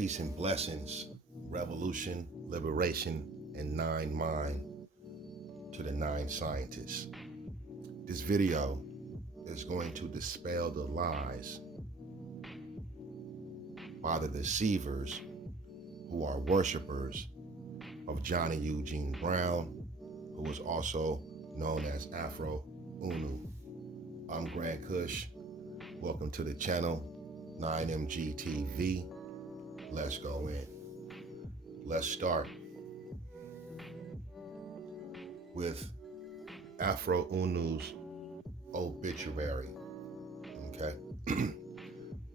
Peace and blessings, revolution, liberation, and nine mind to the nine scientists. This video is going to dispel the lies by the deceivers who are worshipers of Johnny Eugene Brown, who is also known as AFROO. I'm Grand Kush. Welcome to the channel, 9MG TV. Let's go in. Let's start with AFROO's obituary. Okay.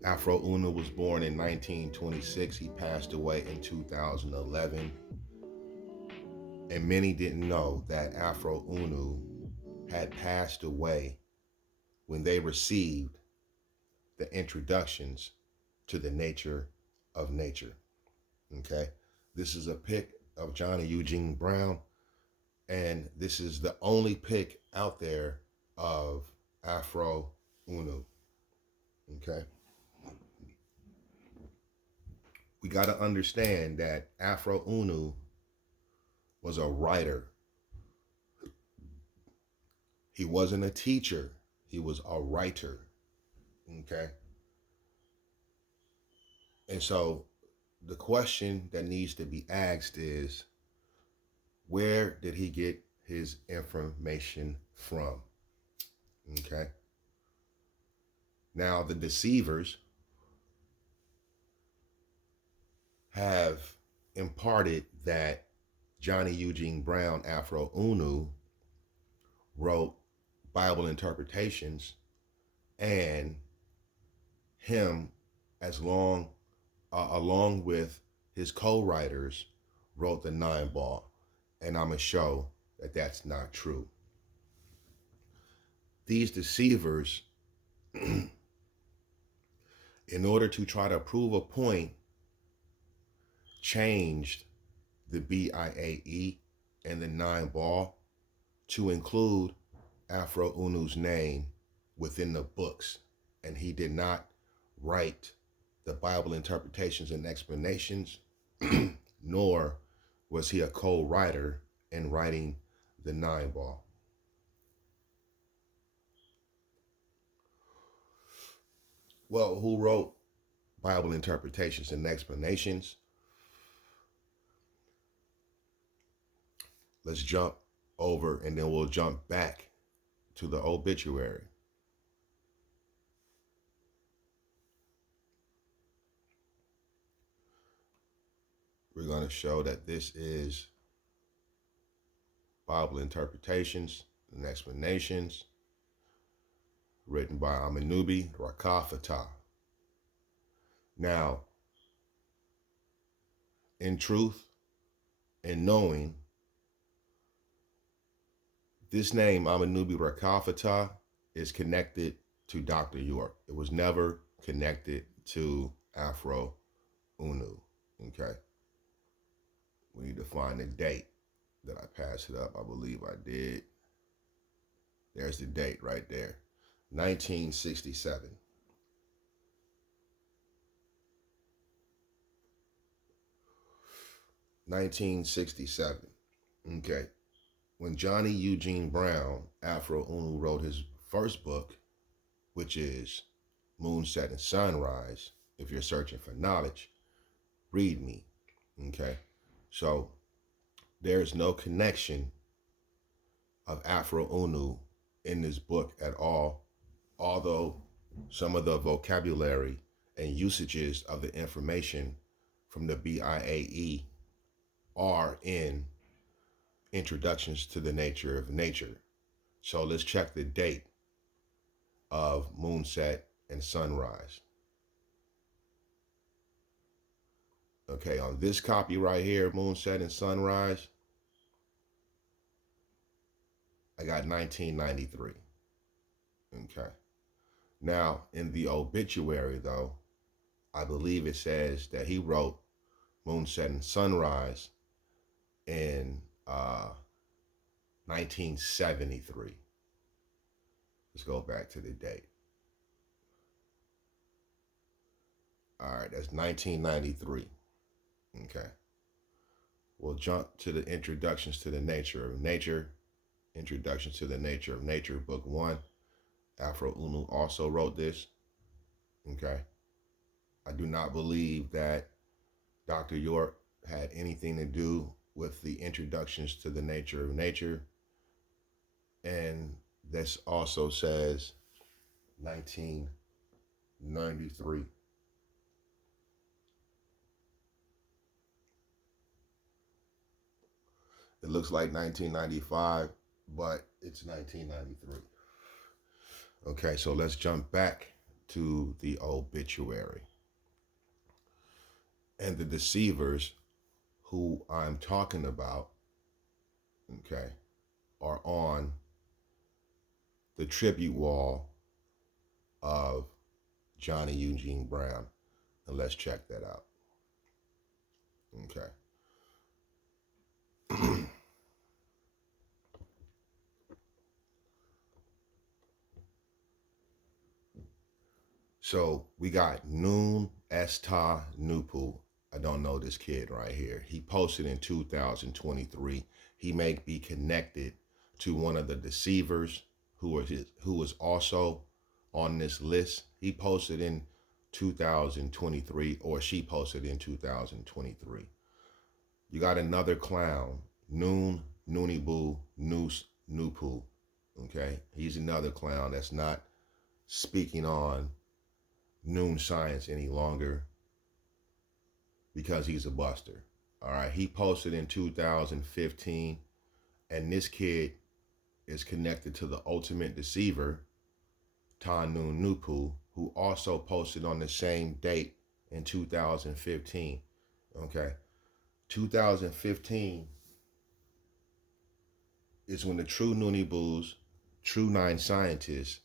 AFROO was born in 1926. He passed away in 2011. And many didn't know that AFROO had passed away when they received the introductions to the nature of nature. Okay. This is a pic of Johnny Eugene Brown, and this is the only pic out there of AFROO. Okay. We got to understand that AFROO was a writer. He wasn't a teacher. He was a writer. Okay. And so the question that needs to be asked is, where did he get his information from? Okay. Now, the deceivers have imparted that Johnny Eugene Brown, AFROO, wrote Bible interpretations, and him, along with his co-writers, wrote the 9 ball. And I'm going to show that that's not true. These deceivers, in order to try to prove a point, changed the BIAE and the 9 ball to include AFROO's name within the books. And he did not write the Bible interpretations and explanations, nor was he a co-writer in writing the 9 ball. Well, who wrote Bible interpretations and explanations? Let's jump over and then we'll jump back to the obituary. We're going to show that this is Bible interpretations and explanations written by Amenubi Rakafata. Now, in truth and knowing, this name Amenubi Rakafata is connected to Dr. York. It was never connected to AFROO. Okay. We need to find the date that I passed it up. I believe I did. There's the date right there. 1967. 1967. Okay. When Johnny Eugene Brown, AFROO, wrote his first book, which is Moonset and Sunrise, if you're searching for knowledge, read me. Okay. So there's no connection of AFROO in this book at all, although some of the vocabulary and usages of the information from the BIAE are in Introductions to the Nature of Nature. So let's check the date of Moonset and Sunrise. Okay, on this copy right here, Moonset and Sunrise, I got 1993. Okay. Now, in the obituary, though, I believe it says that he wrote Moonset and Sunrise in 1973. Let's go back to the date. All right, that's 1993. Okay. We'll jump to the introductions to the nature of nature. Introductions to the nature of nature, book 1. OONOO also wrote this. Okay. I do not believe that Dr. York had anything to do with the introductions to the nature of nature. And this also says 1993. It looks like 1995, but it's 1993. Okay, so let's jump back to the obituary. And the deceivers who I'm talking about, okay, are on the tribute wall of Johnny Eugene Brown. And let's check that out. Okay. So we got Noon Esta NUPU. I don't know this kid right here. He posted in 2023. He may be connected to one of the deceivers who was also on this list. He posted in 2023, or she posted in 2023. You got another clown, Noon Noonie Boo Noose NUPU. Okay, he's another clown that's not speaking on Noon Science any longer because he's a buster. All right, he posted in 2015, and this kid is connected to the ultimate deceiver, Noon NUPU, who also posted on the same date in 2015. Okay, 2015 is when the true Noonie Boos, true 9 scientists,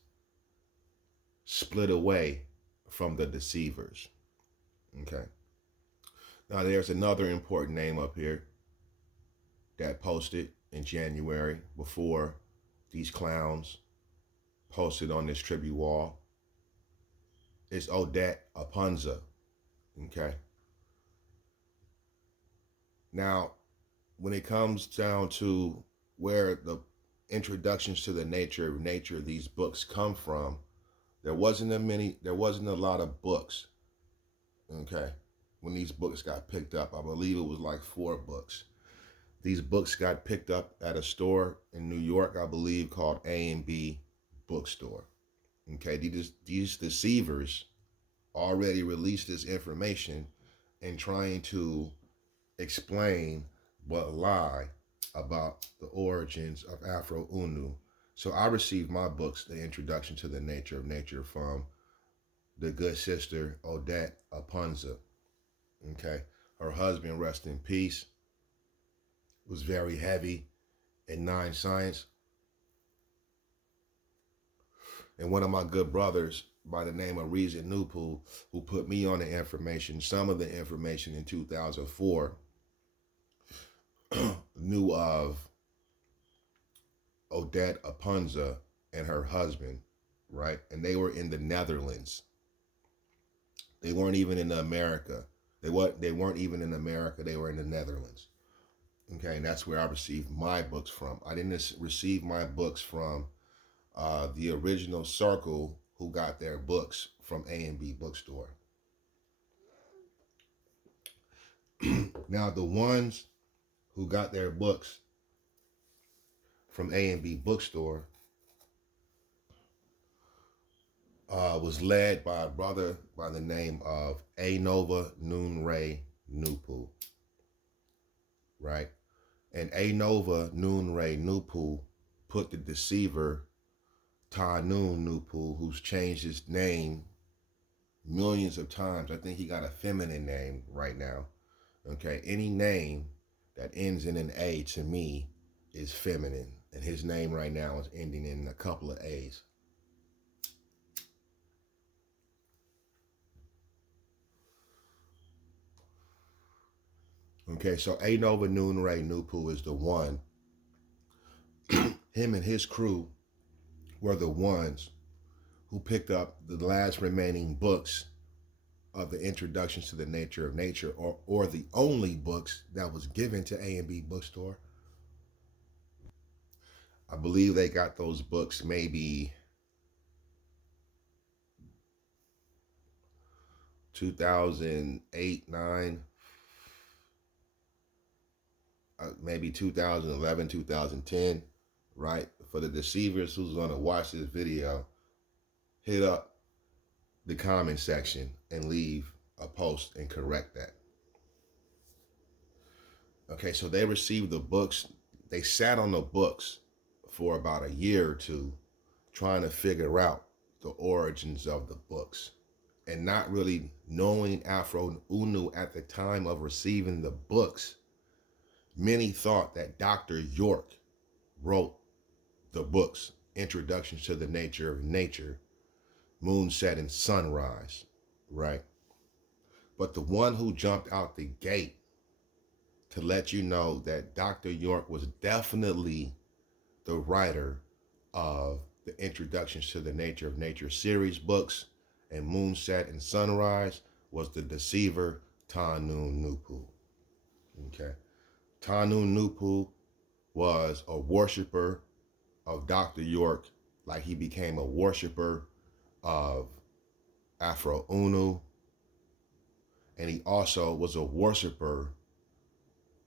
split away from the deceivers. Okay. Now there's another important name up here that posted in January before these clowns posted on this tribute wall. It's Odette Apunza. Okay. Now, when it comes down to where the introductions to the nature of nature these books come from, there wasn't a lot of books. Okay. When these books got picked up, I believe it was like 4 books. These books got picked up at a store in New York, I believe, called A&B Bookstore. Okay, these deceivers already released this information and trying to explain but lie about the origins of AFROO. So I received my books, The Introduction to the Nature of Nature, from the good sister Odette Apunza. Okay, her husband, rest in peace, was very heavy in 9 science. And one of my good brothers by the name of Reason NUPU, who put me on the information, some of the information in 2004, knew of Odette Apunza and her husband, right? And they were in the Netherlands. They weren't even in America. They weren't even in America. They were in the Netherlands. Okay, and that's where I received my books from. I didn't receive my books from the original circle who got their books from A&B Bookstore. Now, the ones who got their books from A&B Bookstore was led by a brother by the name of Anova Noonray NUPU, right? And Anova Noonray NUPU put the deceiver Noon NUPU, who's changed his name millions of times. I think he got a feminine name right now. Okay, any name that ends in an A to me is feminine, and his name right now is ending in a couple of A's. Okay, so Anova Noonray NUPU is the one. Him and his crew were the ones who picked up the last remaining books of the introductions to the nature of nature, or the only books that was given to A&B Bookstore. I believe they got those books maybe 2008, 9, maybe 2011, 2010, right? For the deceivers who's going to watch this video, hit up the comment section and leave a post and correct that. Okay, so they received the books. They sat on the books for about a year or two trying to figure out the origins of the books, and not really knowing AFROO at the time of receiving the books. Many thought that Dr. York wrote the books, Introductions to the Nature of Nature, Moonset and Sunrise, right? But the one who jumped out the gate to let you know that Dr. York was definitely the writer of the Introductions to the Nature of Nature series books and Moonset and Sunrise was the deceiver NUPU. Okay. NUPU was a worshiper of Dr. York, like he became a worshiper of AFROO, and he also was a worshiper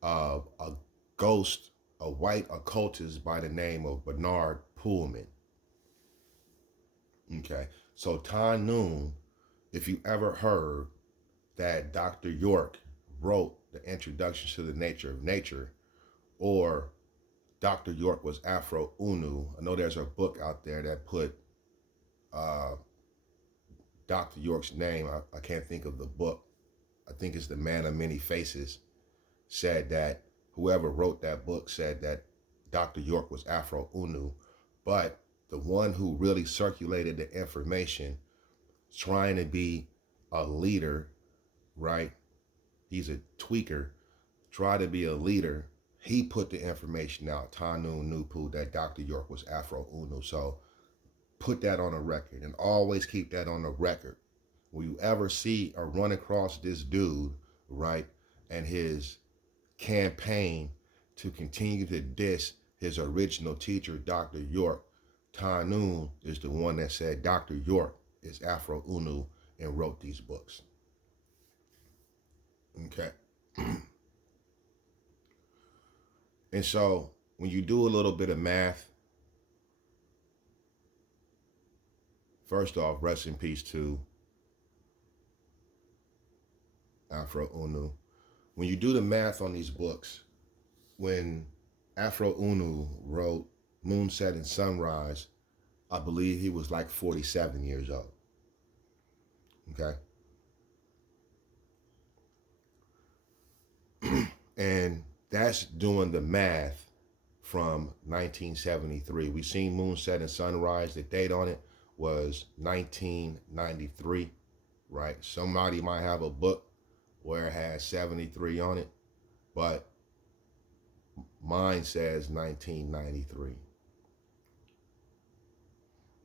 of a ghost, a white occultist by the name of Bernard Pullman. Okay, so Tanun, if you ever heard that Dr. York wrote the Introductions to the Nature of Nature, or Dr. York was AFROO, I know there's a book out there that put Dr. York's name, I can't think of the book, I think it's The Man of Many Faces, said that whoever wrote that book said that Dr. York was AFROO, but the one who really circulated the information, trying to be a leader, right? He's a tweaker, try to be a leader. He put the information out, NUPU, that Dr. York was AFROO. So put that on a record and always keep that on the record. When you ever see or run across this dude, right, and his campaign to continue to diss his original teacher, Dr. York, Tanun is the one that said Dr. York is AFROO and wrote these books. Okay. And so when you do a little bit of math, first off, rest in peace to AFROO. When you do the math on these books, when AFROO wrote Moonset and Sunrise, I believe he was like 47 years old. Okay. And that's doing the math from 1973. We seen Moonset and Sunrise. The date on it was 1993, right? Somebody might have a book where it has 73 on it, but mine says 1993.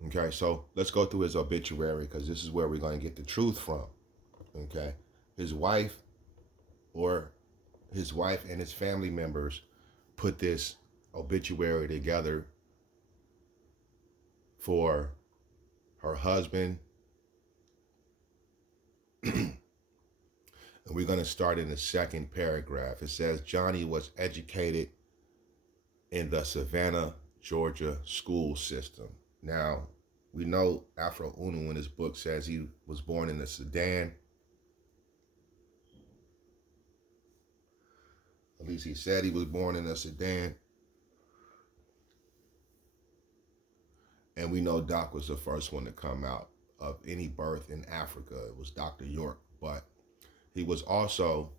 Okay, so let's go through his obituary, because this is where we're going to get the truth from. Okay, his wife and his family members put this obituary together for her husband. And we're going to start in the second paragraph. It says, Johnny was educated in the Savannah, Georgia school system. Now, we know AFROO in his book says he was born in the Sudan. At least he said he was born in the Sudan. And we know Doc was the first one to come out of any birth in Africa. It was Dr. York. But he was also,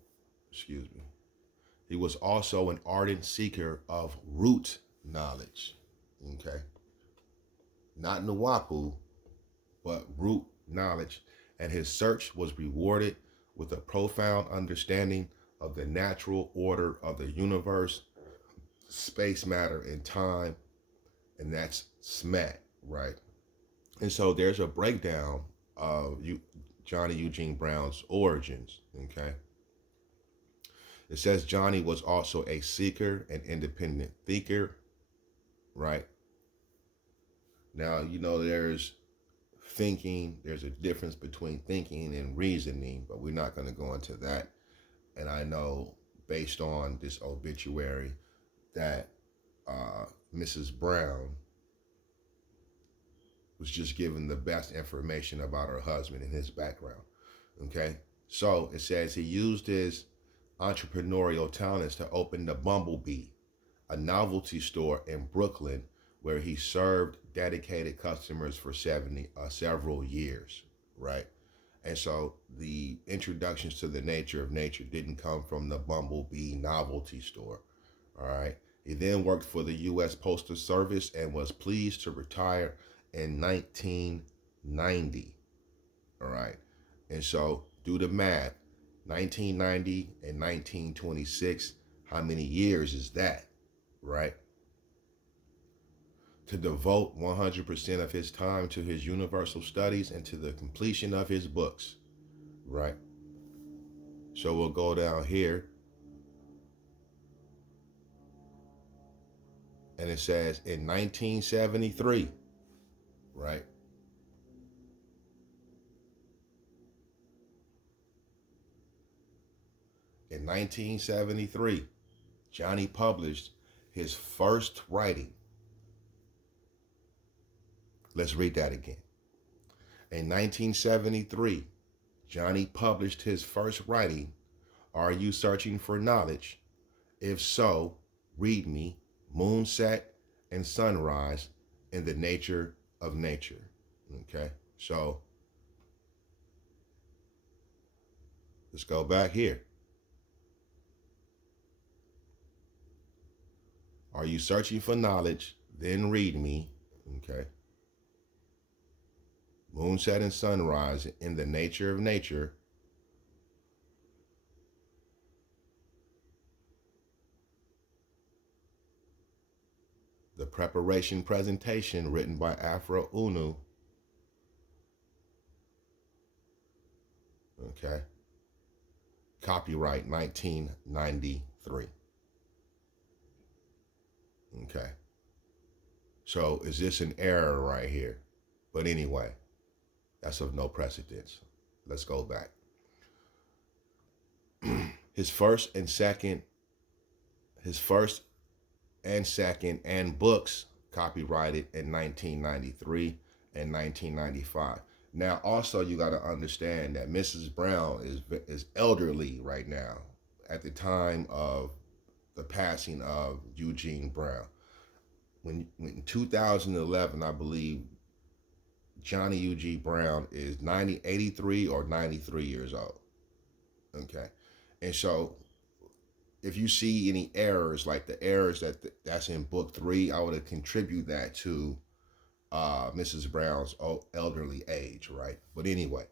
he was also an ardent seeker of root knowledge. Okay. Not NUPU, but root knowledge. And his search was rewarded with a profound understanding of the natural order of the universe, space, matter, and time. And that's SMAT, right? And so there's a breakdown of Johnny Eugene Brown's origins. Okay. It says Johnny was also a seeker and independent thinker, right? Now, there's thinking, there's a difference between thinking and reasoning, but we're not going to go into that. And I know based on this obituary that Mrs. Brown was just given the best information about her husband and his background. Okay. So it says he used his entrepreneurial talents to open the Bumblebee, a novelty store in Brooklyn where he served dedicated customers for several years, right? And so the introductions to the nature of nature didn't come from the Bumblebee novelty store, all right? He then worked for the U.S. Postal Service and was pleased to retire in 1990, all right? And so do the math, 1990 and 1926, how many years is that, right? To devote 100% of his time to his universal studies and to the completion of his books, right? So we'll go down here, and it says in 1973, right? In 1973, Johnny published his first writing. Let's read that again. In 1973, Johnny published his first writing, Are You Searching for Knowledge? If so, read me, Moonset and Sunrise in the Nature of Nature. Okay, so let's go back here. Are you searching for knowledge? Then read me. Okay. Moonset and Sunrise in the Nature of Nature. The preparation presentation written by OONOO. Okay. Copyright 1993. Okay. So is this an error right here? But anyway, that's of no precedence. Let's go back. His first and second and books copyrighted in 1993 and 1995. Now, also you got to understand that Mrs. Brown is elderly right now at the time of the passing of Eugene Brown. When in 2011, I believe Johnny Eugene Brown is 83 or 93 years old. Okay, and so if you see any errors like the errors that's in book 3, I would contribute that to Mrs. Brown's elderly age, right? But anyway,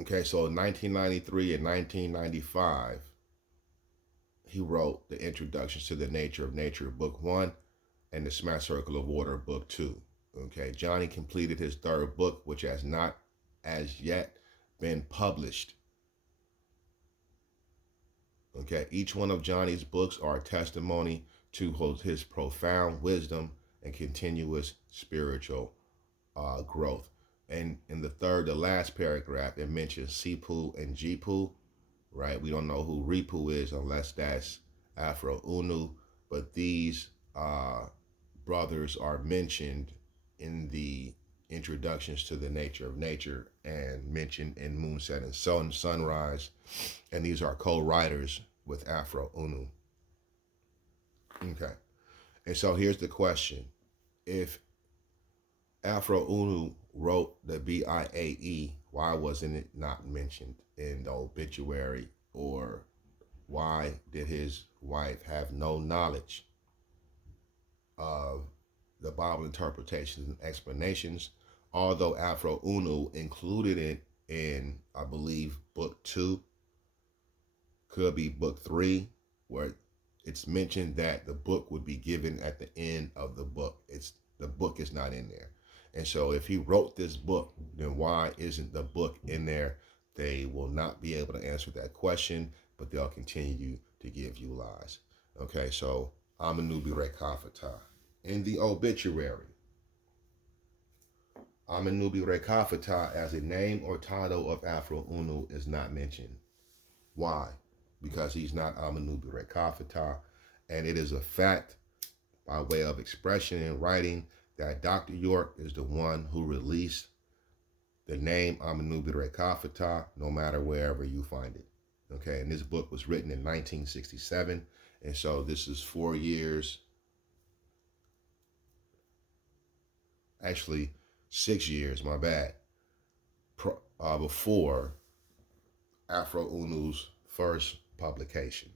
okay, so in 1993 and 1995, he wrote the introductions to the Nature of Nature, book 1, and the Smash Circle of Water, book 2. Okay, Johnny completed his third book, which has not as yet been published. Okay, each one of Johnny's books are a testimony to his profound wisdom and continuous spiritual growth. And in the last paragraph, it mentions Sipu and Jipu, right? We don't know who Ripu is unless that's AFROO, but these brothers are mentioned in the introductions to the Nature of Nature and mentioned in Moonset and Sunrise, and these are co-writers with AFROO. Okay, and so here's the question: if AFROO wrote the BIAE, why wasn't it not mentioned in the obituary, or why did his wife have no knowledge of the Bible interpretations and explanations, although AFROO included it in, I believe, book 2, could be book 3, where it's mentioned that the book would be given at the end of the book. The book is not in there. And so if he wrote this book, then why isn't the book in there? They will not be able to answer that question, but they'll continue to give you lies. Okay, so Amenubi Rekafata. In the obituary, Amenubi Rekafata as a name or title of AFROO OONOO is not mentioned. Why? Because he's not Amenubi Rekafata, and it is a fact by way of expression in writing that Dr. York is the one who released the name Amenubi Rekafata, no matter wherever you find it. Okay, and this book was written in 1967, and so this is 4 years, actually 6 years, my bad, before AFROO OONOO's first publication.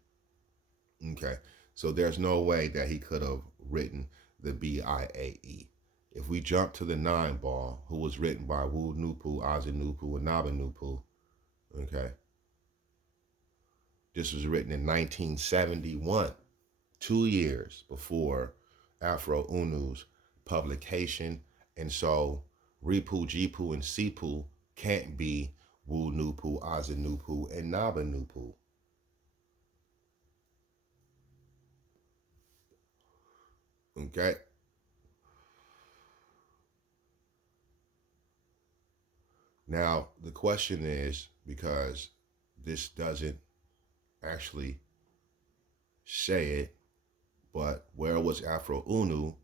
Okay, so there's no way that he could have written the BIAE. If we jump to the 9 ball, who was written by Wu NUPU, NUPU, and Naba NUPU, okay, this was written in 1971, 2 years before AFROO OONOO's publication, and so Ripu, Jipu, and Sipu can't be Wu NUPU, NUPU, and Naba NUPU. Okay. Now, the question is, because this doesn't actually say it, but where was AFROO OONOO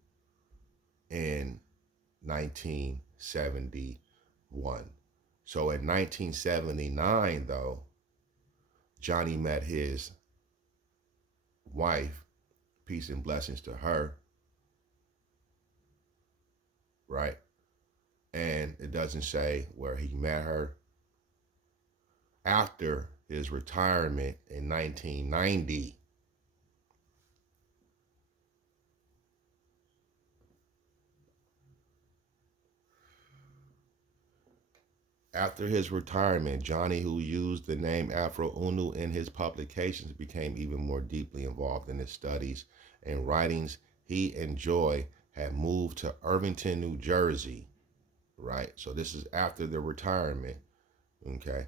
in 1971? So in 1979, though, Johnny met his wife, peace and blessings to her, right? And it doesn't say where he met her. After his retirement in 1990, after his retirement, Johnny, who used the name AFROO OONOO in his publications, became even more deeply involved in his studies and writings. He and Joy had moved to Irvington, New Jersey, right? So this is after the retirement, okay?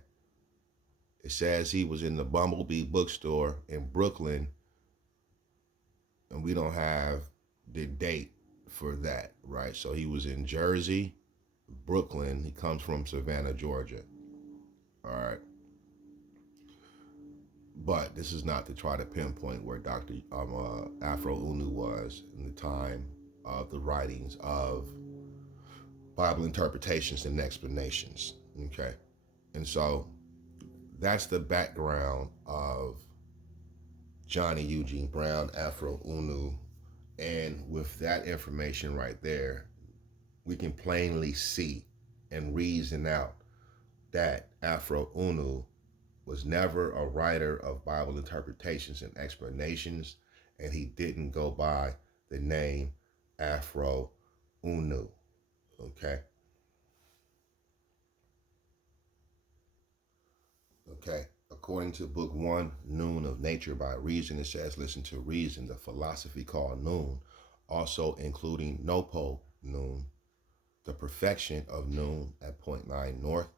It says he was in the Bumblebee bookstore in Brooklyn, and we don't have the date for that, right? So he was in Jersey, Brooklyn. He comes from Savannah, Georgia. All right. But this is not to try to pinpoint where Dr. AFROO OONOO was in the time of the writings of Bible interpretations and explanations. Okay. And so that's the background of Johnny Eugene Brown, AFROO OONOO. And with that information right there, we can plainly see and reason out that AFROO OONOO was never a writer of Bible interpretations and explanations, and he didn't go by the name AFROO OONOO. Okay? Okay. According to Book 1, Noon of Nature by Reason, it says, listen to reason, the philosophy called Noon, also including NOOPOOH Noon. The perfection of Noon at point 9 north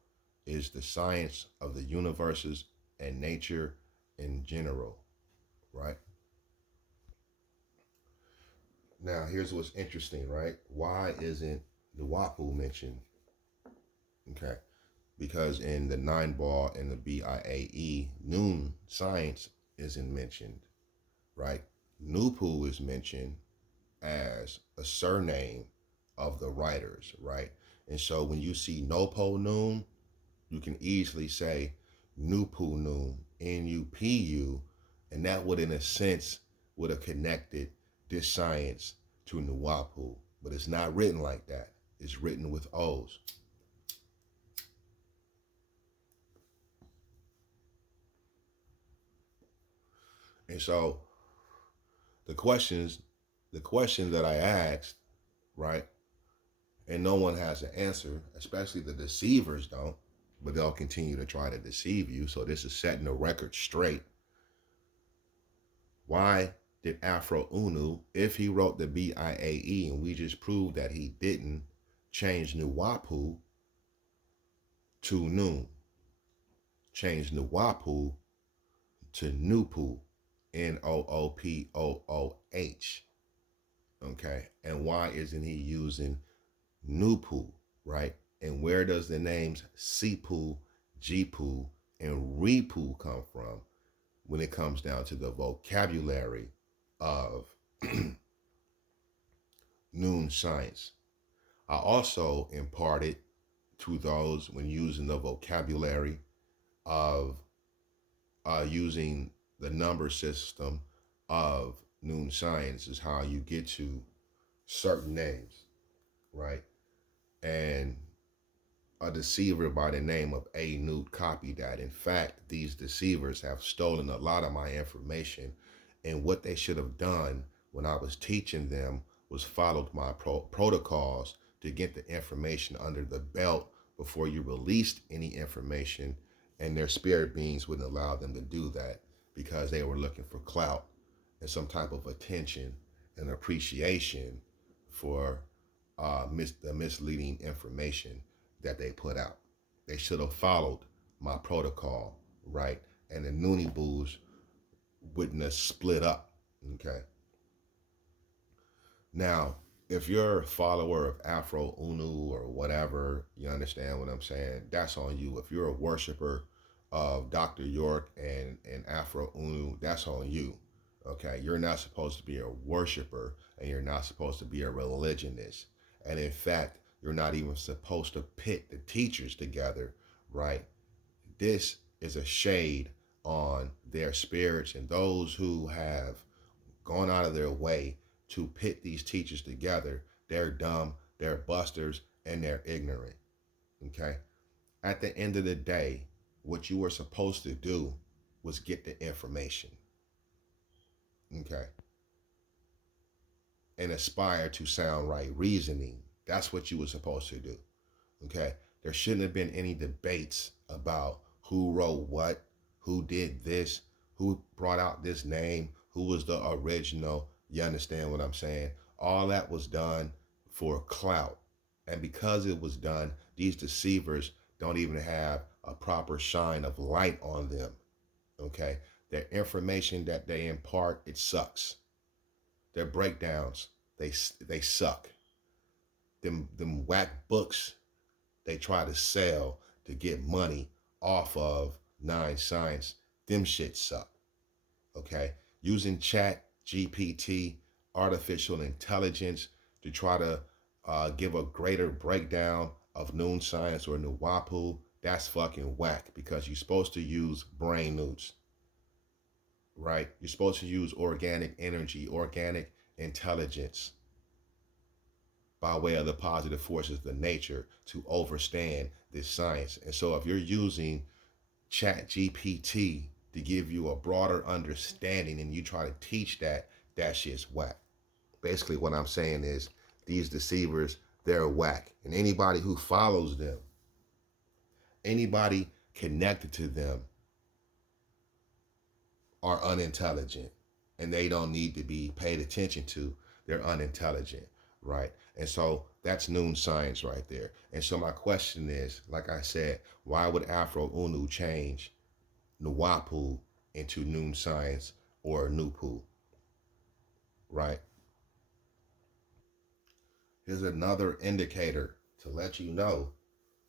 is the science of the universes and nature in general, right? Now, here's what's interesting, right? Why isn't the NUPU mentioned? Okay. Because in the 9 ball and the BIAE, Noon science isn't mentioned, right? NUPU is mentioned as a surname of the writers, right? And so when you see NOOPOOH Noon, you can easily say NUPU Noon, NUPU, and that would, in a sense, would have connected this science to NUWAPU. But it's not written like that. It's written with O's. And so the question that I asked, right, and no one has an answer, especially the deceivers don't, but they'll continue to try to deceive you. So this is setting the record straight. Why did AFROO OONOO, if he wrote the BIAE, and we just proved that he didn't, change NUPU to Noon. Change NUPU to NUPOOH, NOOPOOH. Okay, and why isn't he using NUPU, right? And where does the names CPU, GPU, and REPU come from when it comes down to the vocabulary of Noon science? I also imparted to those when using the vocabulary of using the number system of Noon science is how you get to certain names, right? And a deceiver by the name of AFROO copied that. In fact, these deceivers have stolen a lot of my information, and what they should have done when I was teaching them was followed my protocols to get the information under the belt before you released any information, and their spirit beings wouldn't allow them to do that because they were looking for clout and some type of attention and appreciation for the misleading information that they put out. They should have followed my protocol, right? And the Noonie Boos wouldn't have split up, okay? Now, if you're a follower of Afro OONOO or whatever, you understand what I'm saying, that's on you. If you're a worshiper of Dr. York and Afro OONOO, that's on you, okay? You're not supposed to be a worshiper, and you're not supposed to be a religionist. And in fact, you're not even supposed to pit the teachers together, right? This is a shade on their spirits and those who have gone out of their way to pit these teachers together. They're dumb, they're busters, and they're ignorant, okay? At the end of the day, what you were supposed to do was get the information, okay? And aspire to sound right reasoning. That's what you were supposed to do, okay? There shouldn't have been any debates about who wrote what, who did this, who brought out this name, who was the original. You understand what I'm saying? All that was done for clout. And because it was done, these deceivers don't even have a proper shine of light on them, okay? Their information that they impart, it sucks. Their breakdowns, they suck. Them whack books they try to sell to get money off of Nine Science, them shit suck, okay? Using chat, GPT, artificial intelligence to try to give a greater breakdown of Noon Science or NUPU, that's fucking whack, because you're supposed to use brain newts, right? You're supposed to use organic energy, organic intelligence by way of the positive forces of nature to overstand this science. And so if you're using chat GPT to give you a broader understanding and you try to teach that, that shit's whack. Basically what I'm saying is these deceivers, they're whack. And anybody who follows them, anybody connected to them are unintelligent, and they don't need to be paid attention to. They're unintelligent, right? And so that's Noon Science right there. And so my question is, like I said, why would Afro OONOO change NUPU into Noon Science or NUPU, right? Here's another indicator to let you know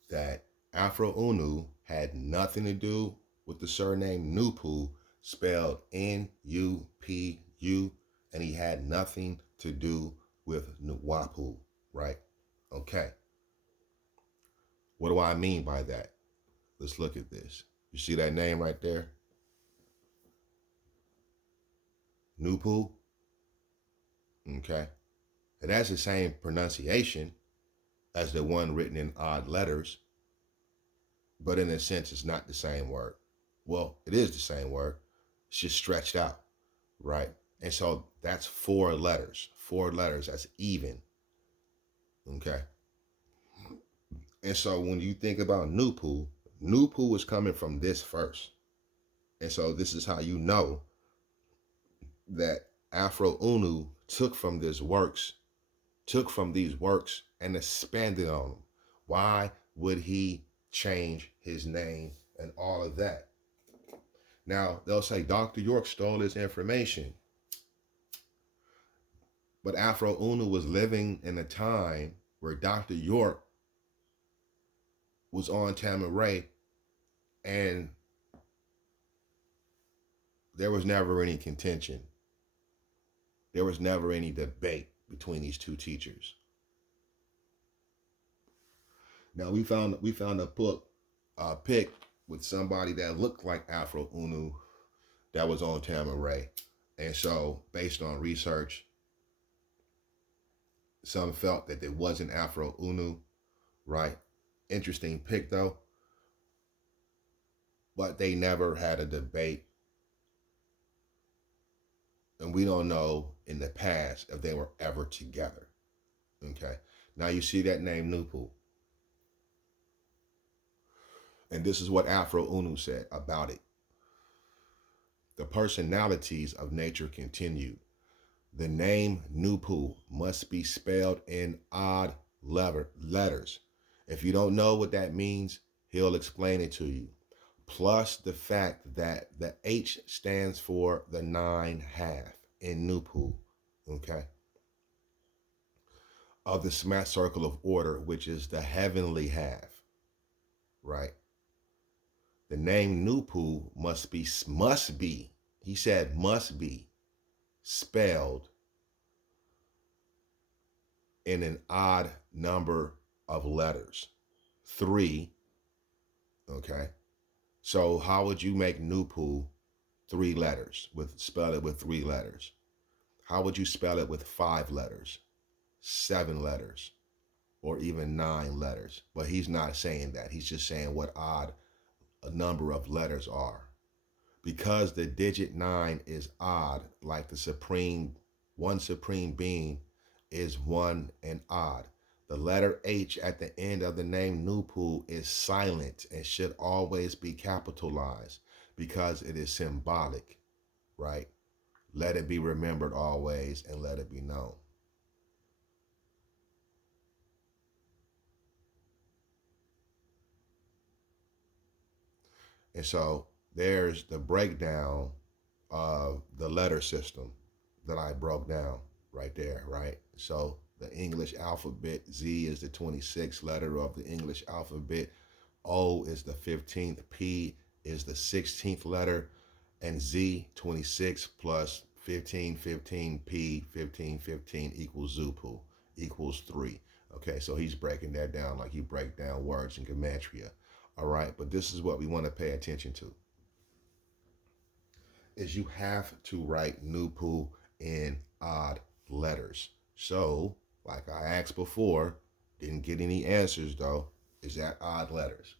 that Afro OONOO had nothing to do with the surname NUPU, spelled NUPU, and he had nothing to do with NUPU, right? Okay. What do I mean by that? Let's look at this. You see that name right there? NUPU? Okay. It has the same pronunciation as the one written in odd letters, but in a sense, it's not the same word. Well, it is the same word. It's just stretched out, right? And so that's 4 letters. 4 letters, that's even, okay? And so when you think about NUPU, NUPU is coming from this first. And so this is how you know that Afro OONOO took from these works and expanded on them. Why would he change his name and all of that? Now, they'll say Dr. York stole this information. But AFROO was living in a time where Dr. York was on Tamaray, and there was never any contention. There was never any debate between these two teachers. Now we found a book pic with somebody that looked like AFROO that was on Tamaray. And so based on research, some felt that it wasn't AFROO, right? Interesting pic though. But they never had a debate. And we don't know in the past if they were ever together. Okay. Now you see that name NUPU. And this is what AFROO said about it. The personalities of nature continued. The name NUPU must be spelled in odd letters. If you don't know what that means, he'll explain it to you. Plus the fact that the H stands for the 9/2 in NUPU, okay? Of the smack circle of order, which is the heavenly half, right? The name NUPU must be, he said must be spelled in an odd number of letters. 3, okay? So how would you make NUPU 3 letters, spell it with 3 letters? How would you spell it with 5 letters, 7 letters, or even 9 letters? But he's not saying that. He's just saying what odd a number of letters are. Because the digit 9 is odd, like the one supreme being is 1 and odd. The letter H at the end of the name NUPU is silent and should always be capitalized because it is symbolic, right? Let it be remembered always and let it be known. And so there's the breakdown of the letter system that I broke down right there, right? So the English alphabet, Z is the 26th letter of the English alphabet. O is the 15th. P is the 16th letter. And Z, 26 plus 15, 15, P, 15, 15 equals ZUPU, equals 3. Okay, so he's breaking that down like you break down words in gematria. All right, but this is what we want to pay attention to. Is you have to write NUPU in odd letters. So, like I asked before, didn't get any answers though, is that odd letters?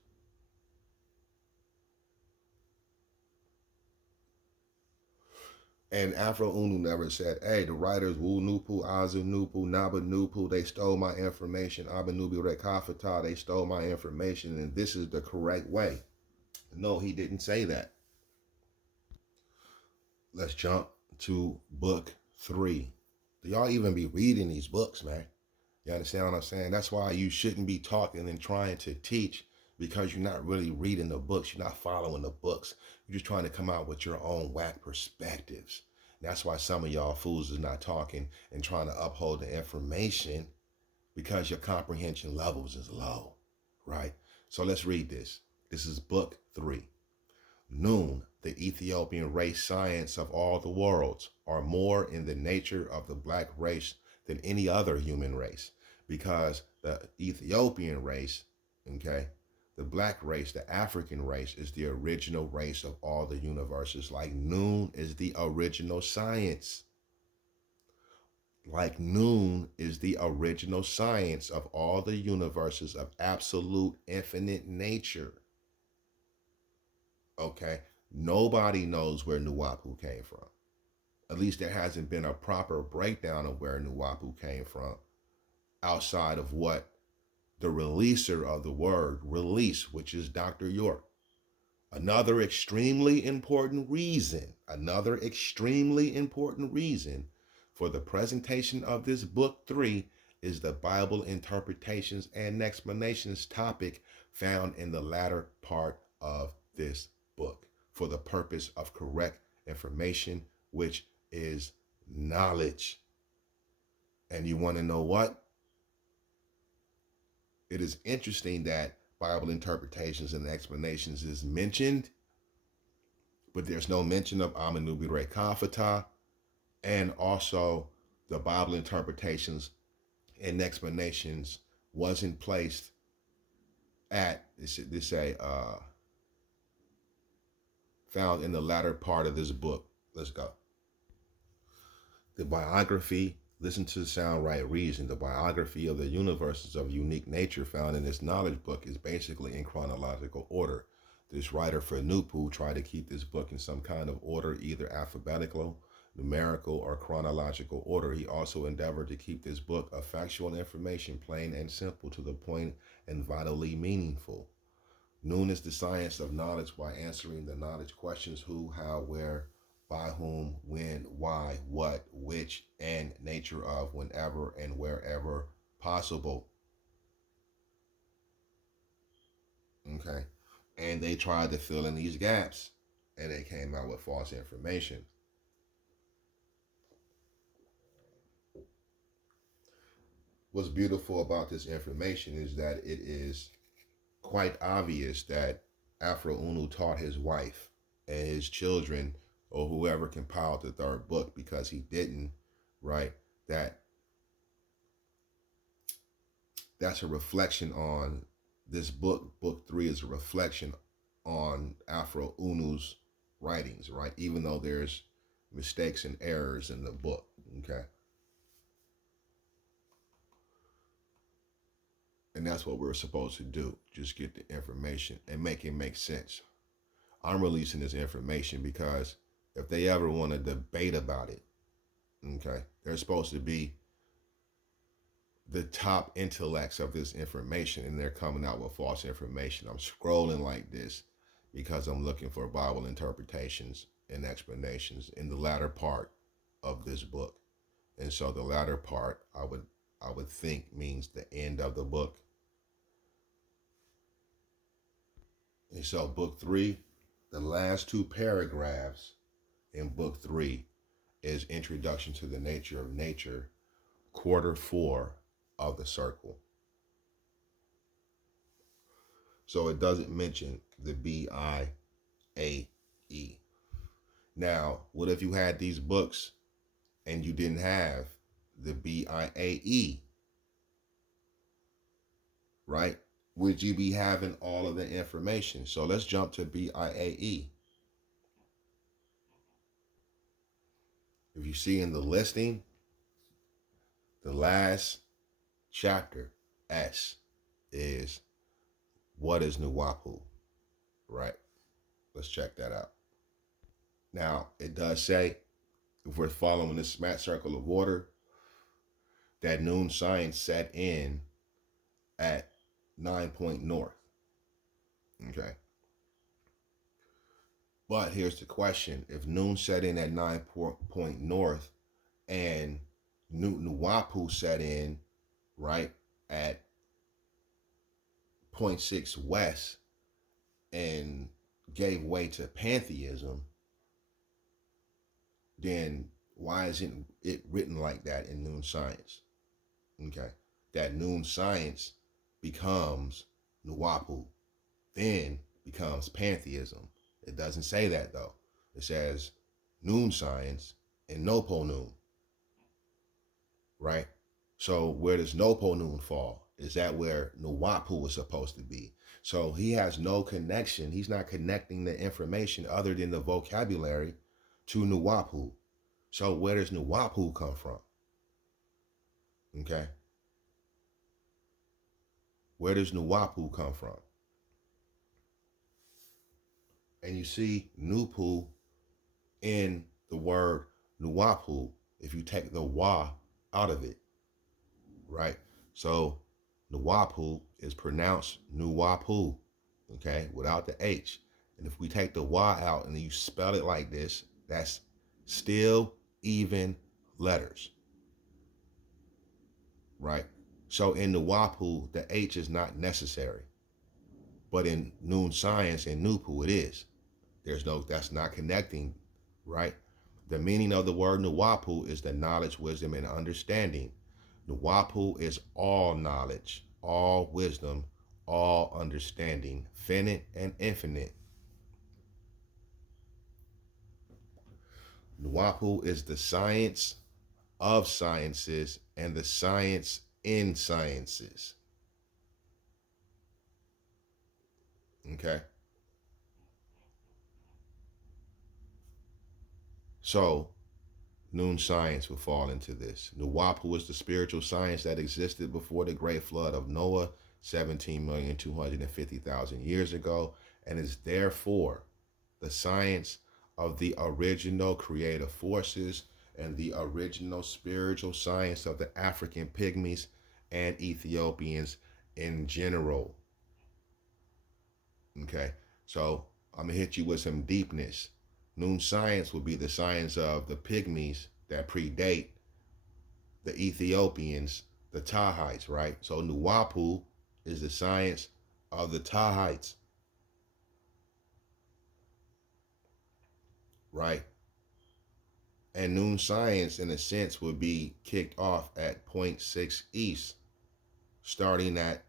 And AFROO never said, hey, the writers Wu Nupu, Azu Nupu, Naba Nupu, they stole my information. Abanubi Rekafata, they stole my information, and this is the correct way. No, he didn't say that. Let's jump to book 3. Do y'all even be reading these books, man? You understand what I'm saying? That's why you shouldn't be talking and trying to teach, because you're not really reading the books. You're not following the books. You're just trying to come out with your own whack perspectives. That's why some of y'all fools is not talking and trying to uphold the information, because your comprehension levels is low, right? So let's read this. This is book 3. Noon, the Ethiopian race science of all the worlds, are more in the nature of the black race than any other human race, because the Ethiopian race, okay, the black race, the African race, is the original race of all the universes. Like noon is the original science. Like noon is the original science of all the universes of absolute infinite nature. Okay, nobody knows where NUPU came from. At least there hasn't been a proper breakdown of where NUPU came from outside of what the releaser of the word release, which is Dr. York. Another extremely important reason for the presentation of this book 3 is the Bible interpretations and explanations topic found in the latter part of this book for the purpose of correct information, which is knowledge. And you want to know what? It is interesting that Bible interpretations and explanations is mentioned, but there's no mention of Amenubi Re Kafata, and also the Bible interpretations and explanations wasn't placed at this found in the latter part of this book. Let's go. The biography, listen to the sound right reason. The biography of the universes of unique nature found in this knowledge book is basically in chronological order. This writer for NUPU tried to keep this book in some kind of order, either alphabetical, numerical, or chronological order. He also endeavored to keep this book of factual information plain and simple, to the point, and vitally meaningful. Noon is the science of knowledge by answering the knowledge questions: who, how, where, by whom, when, why, what, which, and nature of, whenever and wherever possible. Okay. And they tried to fill in these gaps, and they came out with false information. What's beautiful about this information is that it is quite obvious that AFROO taught his wife and his children, or whoever compiled the third book, because he didn't, right? That's a reflection on this book. Book 3 is a reflection on AFROO's writings, right? Even though there's mistakes and errors in the book, okay? And that's what we're supposed to do. Just get the information and make it make sense. I'm releasing this information because if they ever want to debate about it, okay, they're supposed to be the top intellects of this information, and they're coming out with false information. I'm scrolling like this because I'm looking for Bible interpretations and explanations in the latter part of this book. And so the latter part, I would think, means the end of the book. And so book 3, the last 2 paragraphs in book 3 is Introduction to the Nature of Nature, quarter 4 of the circle. So it doesn't mention the BIAE. Now, what if you had these books and you didn't have the BIAE, right? Would you be having all of the information? So let's jump to BIAE. If you see in the listing, the last chapter, S, is what is NUPU, right? Let's check that out. Now, it does say, if we're following this smart circle of water, that noon science set in at 9-point north. Okay. But here's the question. If noon set in at 9-point north and NUPU set in, right, at 0.6 west and gave way to pantheism, then why isn't it written like that in noon science? Okay. That noon science becomes NUPU, then becomes pantheism. It doesn't say that though. It says noon science and NOOPOOH, right? So where does NOOPOOH fall? Is that where NUPU is supposed to be? So he has no connection. He's not connecting the information other than the vocabulary to NUPU. So where does NUPU come from? Okay. Where does NUPU come from? And you see NUPU in the word NUPU if you take the wa out of it, right? So NUPU is pronounced NUPU, okay, without the H. And if we take the wa out and you spell it like this, that's still even letters. right? So in NUPU, the H is not necessary. But in Noon Science and NUPU, it is. That's not connecting, right? The meaning of the word NUPU is the knowledge, wisdom, and understanding. NUPU is all knowledge, all wisdom, all understanding, finite and infinite. NUPU is the science of sciences and the science in sciences. Okay? So, Noon Science would fall into this. NUPU is the spiritual science that existed before the great flood of Noah, 17,250,000 years ago, and is therefore the science of the original creative forces and the original spiritual science of the African pygmies and Ethiopians in general. Okay, so I'm gonna hit you with some deepness. Noon Science will be the science of the pygmies that predate the Ethiopians, the Tahites, right? So NUPU is the science of the Tahites, right? And Noon Science, in a sense, would be kicked off at point 6 east, starting at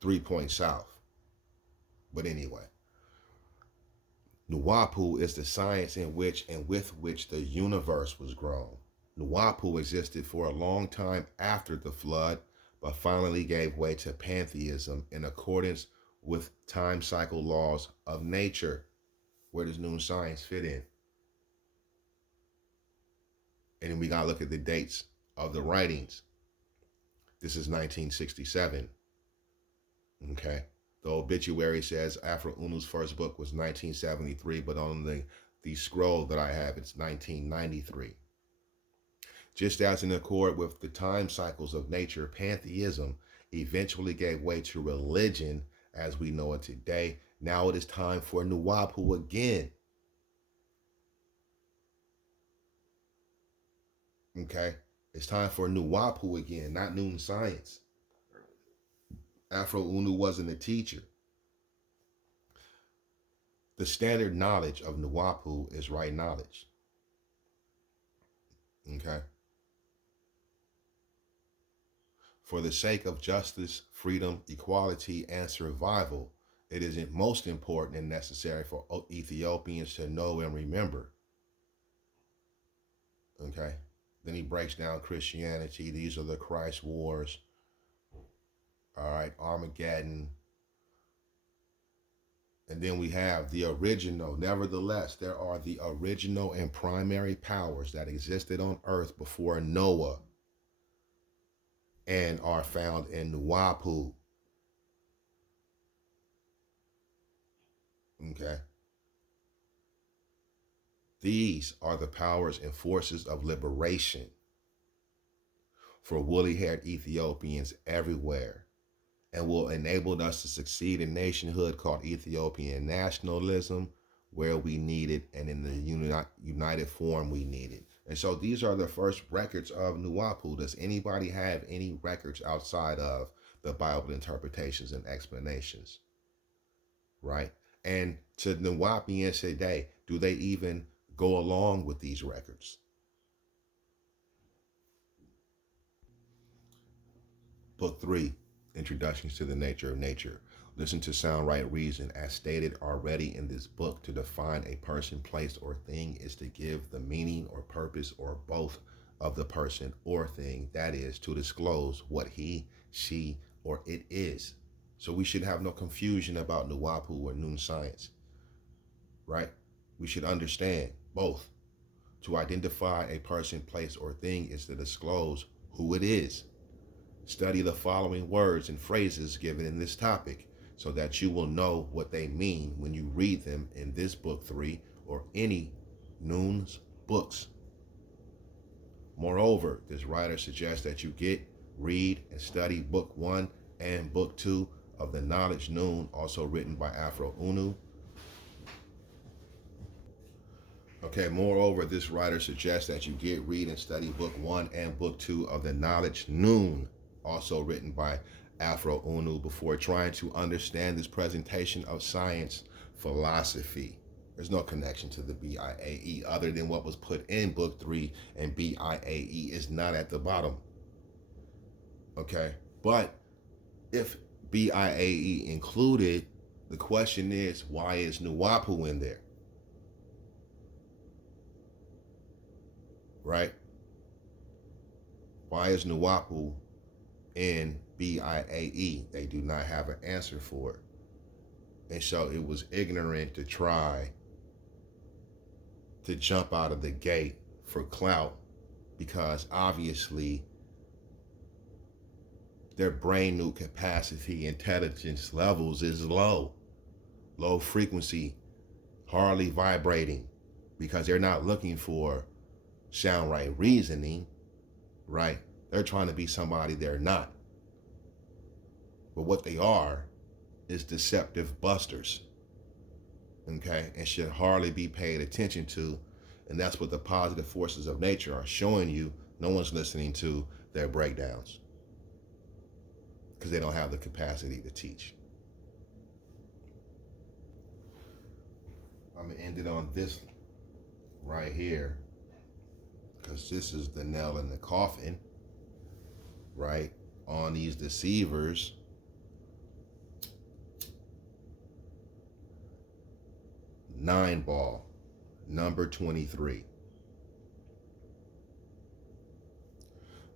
3 south. But anyway, NUPU is the science in which and with which the universe was grown. NUPU existed for a long time after the flood, but finally gave way to pantheism in accordance with time cycle laws of nature. Where does Noon Science fit in? And then we got to look at the dates of the writings. This is 1967. Okay. The obituary says AFROO's first book was 1973, but on the scroll that I have, it's 1993. Just as in accord with the time cycles of nature, pantheism eventually gave way to religion as we know it today. Now it is time for NUPU again. Okay? It's time for NUPU again, not Noon Science. AFROO wasn't a teacher. The standard knowledge of NUPU is right knowledge. Okay? For the sake of justice, freedom, equality, and survival, it is most important and necessary for Ethiopians to know and remember. Okay? Then he breaks down Christianity. These are the Christ wars. All right, Armageddon. And then we have the original. Nevertheless, there are the original and primary powers that existed on earth before Noah and are found in NUPU. Okay? These are the powers and forces of liberation for woolly-haired Ethiopians everywhere and will enable us to succeed in nationhood called Ethiopian nationalism where we need it and in the united form we need it. And so these are the first records of NUPU. Does anybody have any records outside of the Bible interpretations and explanations? Right? And to Nuwapians today, do they even go along with these records? Book 3, Introductions to the Nature of Nature. Listen to sound right reason. As stated already in this book, to define a person, place, or thing is to give the meaning or purpose or both of the person or thing. That is, to disclose what he, she, or it is. So we should have no confusion about NUPU or Noon Science, right? We should understand both. To identify a person, place, or thing is to disclose who it is. Study the following words and phrases given in this topic so that you will know what they mean when you read them in this book 3 or any Noon's books. Moreover, this writer suggests that you read, and study book 1 and book 2 of the Knowledge Noon, also written by AFROO. Okay, moreover, this writer suggests that you read and study book 1 and book 2 of the Knowledge Noon, also written by AFROO, before trying to understand this presentation of science philosophy. There's no connection to the BIAE other than what was put in book 3, and BIAE is not at the bottom. Okay, but if BIAE included, the question is, why is NUPU in there? Right? Why is NUPU in BIAE? They do not have an answer for it. And so it was ignorant to try to jump out of the gate for clout, because obviously their brain nuke capacity, intelligence levels is low frequency, hardly vibrating, because they're not looking for sound right reasoning, right? They're trying to be somebody they're not. But what they are is deceptive busters, okay? And should hardly be paid attention to. And that's what the positive forces of nature are showing you. No one's listening to their breakdowns because they don't have the capacity to teach. I'm gonna end it on this right here, because this is the nail in the coffin, right? On these deceivers. Nine ball, number 23.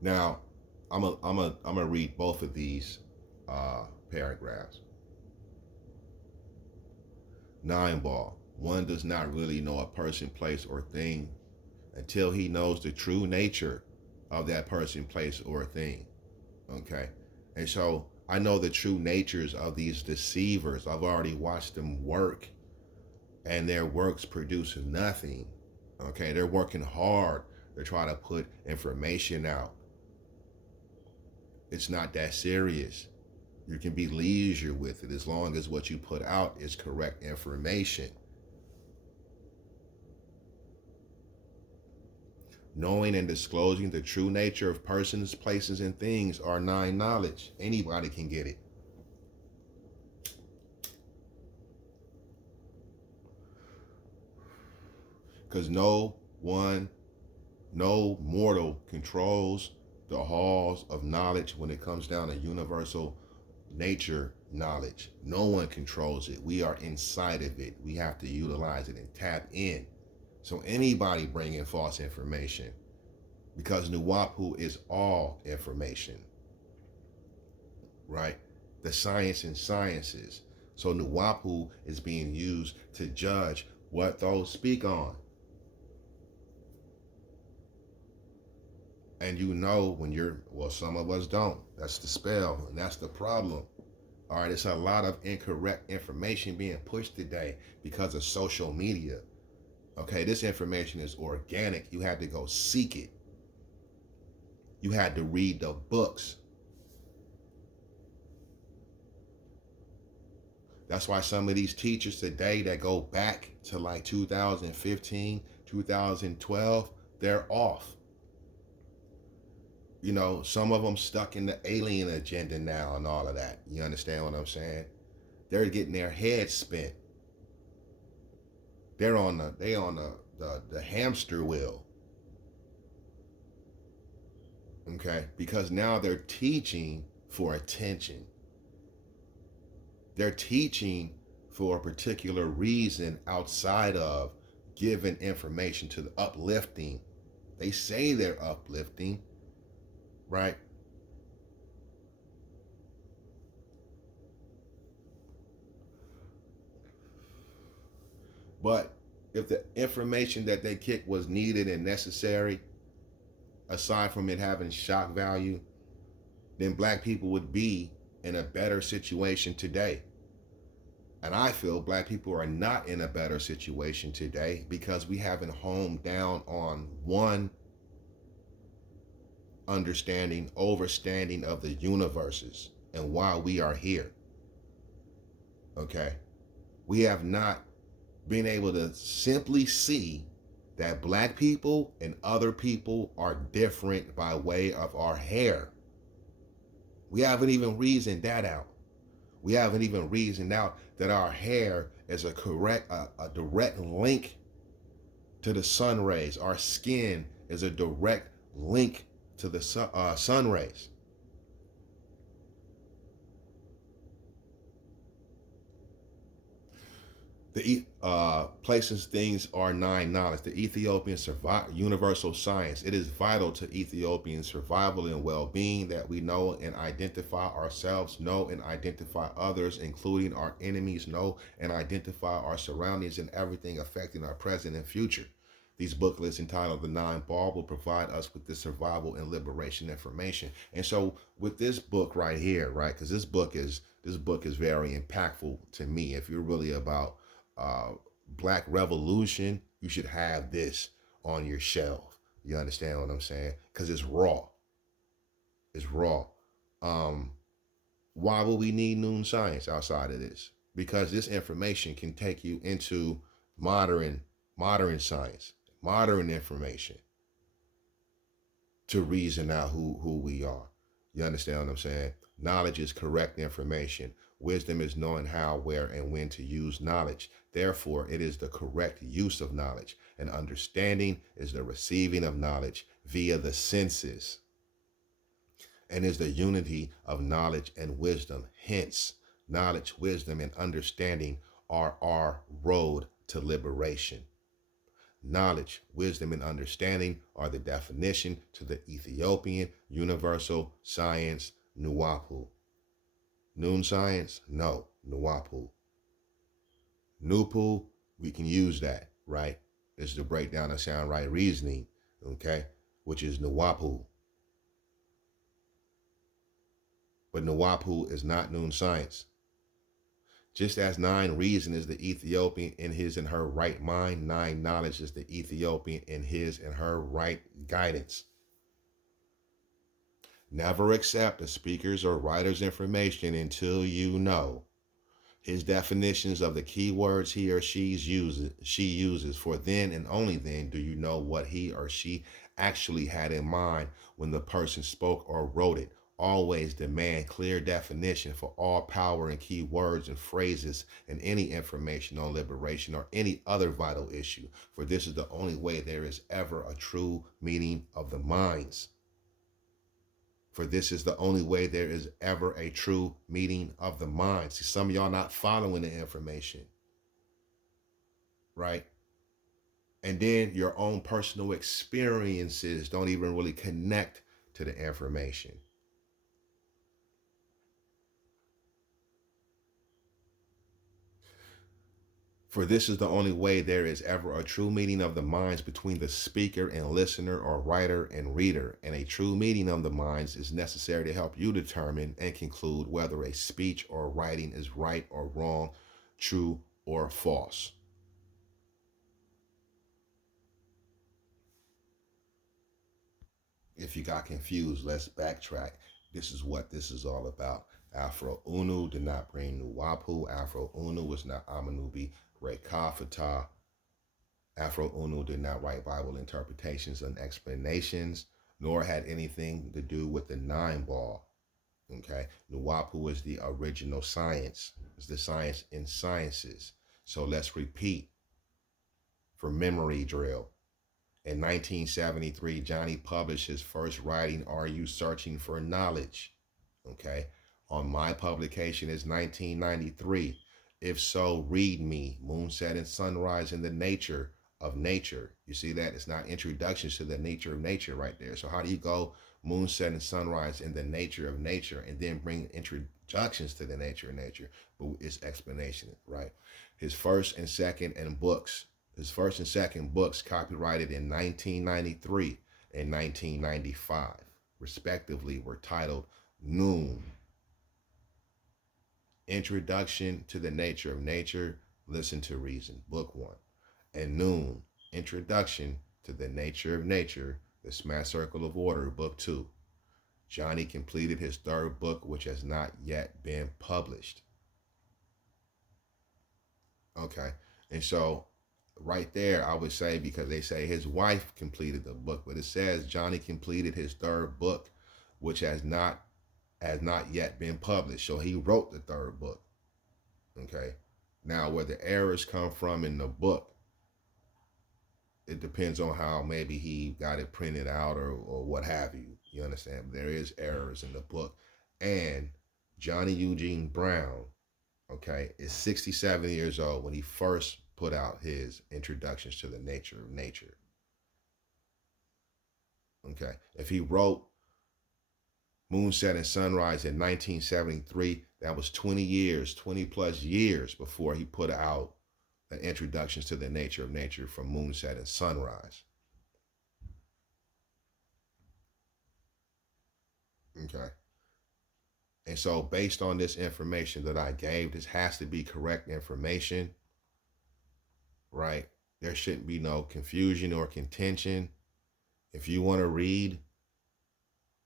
Now, I'm gonna read both of these paragraphs. Nine ball. One does not really know a person, place, or thing until he knows the true nature of that person, place, or thing. Okay? And so I know the true natures of these deceivers. I've already watched them work, and their works produce nothing. Okay? They're working hard. They're trying to put information out. It's not that serious. You can be leisure with it as long as what you put out is correct information. Knowing and disclosing the true nature of persons, places, and things are nine knowledge. Anybody can get it. Because no mortal controls the halls of knowledge when it comes down to universal nature knowledge. No one controls it. We are inside of it. We have to utilize it and tap in. So anybody bring in false information, because NUPU is all information, right? The science and sciences. So NUPU is being used to judge what those speak on. And you know when some of us don't. That's the spell, and that's the problem. All right, it's a lot of incorrect information being pushed today because of social media. Okay, this information is organic. You had to go seek it. You had to read the books. That's why some of these teachers today that go back to like 2015, 2012, they're off. You know, some of them stuck in the alien agenda now and all of that. You understand what I'm saying? They're getting their heads spent. They're on the hamster wheel. Okay? Because now they're teaching for attention. They're teaching for a particular reason outside of giving information to the uplifting. They say they're uplifting, right? But if the information that they kicked was needed and necessary, aside from it having shock value, then black people would be in a better situation today. And I feel black people are not in a better situation today because we haven't homed down on one understanding, overstanding of the universes and why we are here. Okay? We have not been able to simply see that black people and other people are different by way of our hair. We haven't even reasoned that out. We haven't even reasoned out that our hair is a direct link to the sun rays. Our skin is a direct link to the sun rays. The places things are nine knowledge. The Ethiopian universal science. It is vital to Ethiopian survival and well-being that we know and identify ourselves, know and identify others, including our enemies, know and identify our surroundings and everything affecting our present and future. These booklets entitled The Nine Ball will provide us with the survival and liberation information. And so with this book right here, right, because this book is very impactful to me. If you're really about uh, Black Revolution, you should have this on your shelf. You understand what I'm saying? Because it's raw. It's raw. Um, why would we need noon science outside of this? Because this information can take you into modern modern science, modern information to reason out who we are. You understand what I'm saying? Knowledge is correct information. Wisdom is knowing how, where, and when to use knowledge. Therefore, it is the correct use of knowledge. And understanding is the receiving of knowledge via the senses and is the unity of knowledge and wisdom. Hence, knowledge, wisdom, and understanding are our road to liberation. Knowledge, wisdom, and understanding are the definition to the Ethiopian universal science, NUPU. Noon science? No, NUPU. NUPU, we can use that, right? This is the breakdown of sound right reasoning, okay? Which is NUPU. But NUPU is not noon science. Just as nine reason is the Ethiopian in his and her right mind, nine knowledge is the Ethiopian in his and her right guidance. Never accept a speaker's or writer's information until you know his definitions of the keywords he or she uses. For then and only then do you know what he or she actually had in mind when the person spoke or wrote it. Always demand clear definition for all power and key words and phrases and any information on liberation or any other vital issue. For this is the only way there is ever a true meaning of the minds. For this is the only way there is ever a true meeting of the mind. See, some of y'all not following the information, right? And then your own personal experiences don't even really connect to the information. For this is the only way there is ever a true meeting of the minds between the speaker and listener or writer and reader. And a true meeting of the minds is necessary to help you determine and conclude whether a speech or writing is right or wrong, true or false. If you got confused, let's backtrack. This is what this is all about. AFROO did not bring NUPU. AFROO was not Amanubi Rekafata. AFROO did not write Bible interpretations and explanations, nor had anything to do with the nine ball. Okay, NUPU is the original science. It's the science in sciences. So let's repeat for memory drill. In 1973, Johnny published his first writing, Are You Searching for Knowledge? Okay. On my publication is 1993. If so, read me. Moonset and sunrise in the nature of nature. You see that? It's not introductions to the nature of nature right there. So how do you go moonset and sunrise in the nature of nature and then bring introductions to the nature of nature? But it's explanation, right? His first and second books copyrighted in 1993 and 1995, respectively, were titled Noon, Introduction to the Nature of Nature, Listen to Reason, Book 1, and Noon, Introduction to the Nature of Nature, The Smash Circle of Order, Book 2. Johnny completed his third book, which has not yet been published. Okay, and so right there, I would say, because they say his wife completed the book, but it says Johnny completed his third book, which has not yet been published. So he wrote the third book. Okay. Now, where the errors come from in the book, it depends on how maybe he got it printed out or what have you. You understand? There is errors in the book. And Johnny Eugene Brown, okay, is 67 years old when he first put out his introductions to the nature of nature. Okay. If he wrote Moonset and Sunrise in 1973, that was 20 years, 20 plus years before he put out the introductions to the nature of nature from Moonset and Sunrise. Okay. And so, based on this information that I gave, this has to be correct information, right? There shouldn't be no confusion or contention. If you want to read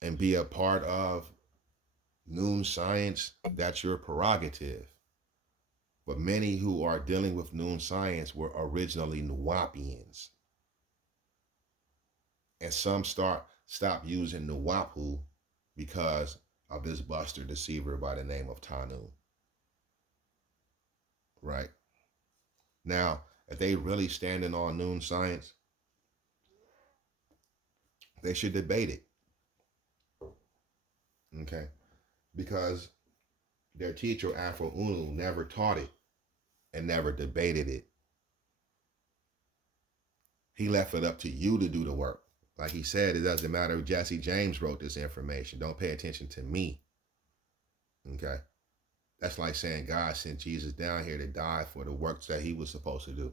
and be a part of Noon Science, that's your prerogative. But many who are dealing with Noon Science were originally NUPUians. And some stop using NUPU because of this buster deceiver by the name of Tanu. Right? Now, if they really standing on Noon Science, they should debate it. Okay? Because their teacher, AFROO, never taught it and never debated it. He left it up to you to do the work. Like he said, it doesn't matter if Jesse James wrote this information. Don't pay attention to me. Okay? That's like saying God sent Jesus down here to die for the works that he was supposed to do.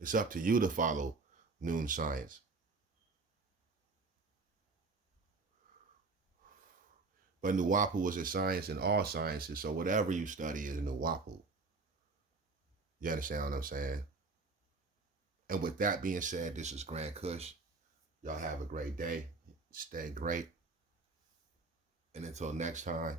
It's up to you to follow Noon Science. But NUPU is a science in all sciences, so whatever you study is NUPU. You understand what I'm saying? And with that being said, this is Grand Kush. Y'all have a great day. Stay great. And until next time,